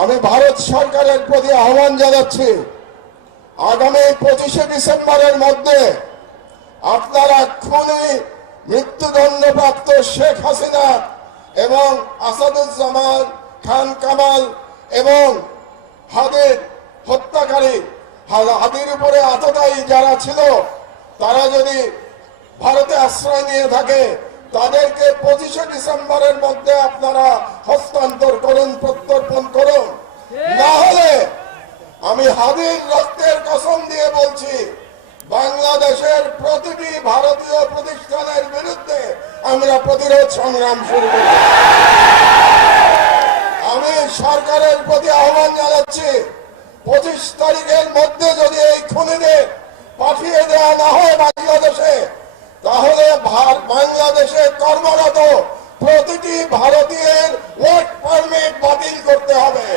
আমি ভারত সরকারের প্রতি আহ্বান জানাচ্ছি, আগামী 25শে ডিসেম্বরের মধ্যে আপনারা খুনি মৃত্যুদণ্ডপ্রাপ্ত শেখ হাসিনা এবং আসাদুজ্জামান খান কামাল এবং হাদির হত্যাকারী হাদির উপরে আততায়ী যারা ছিল, তারা যদি ভারতে আশ্রয় নিয়ে থাকে তাদেরকে 25শে ডিসেম্বরের মধ্যে আপনারা হস্তান্তর করুন, প্রত্যর্পণ করুন। না হলে আমি হাদির রক্তের কসম দিয়ে বলছি, বাংলাদেশের প্রতিটি ভারতীয় প্রতিষ্ঠানের বিরুদ্ধে আমরা প্রতিরোধ সংগ্রাম শুরু করব। আমি সরকারের প্রতি আহ্বান জানাচ্ছি, 25 তারিখের মধ্যে যদি এই খুনিদের পাঠিয়ে দেওয়া না হয় বাংলাদেশে, তাহলে বাংলাদেশে কর্মরত প্রতিটি ভারতীয়ের ওয়ার্ক পারমিট বাতিল করতে হবে।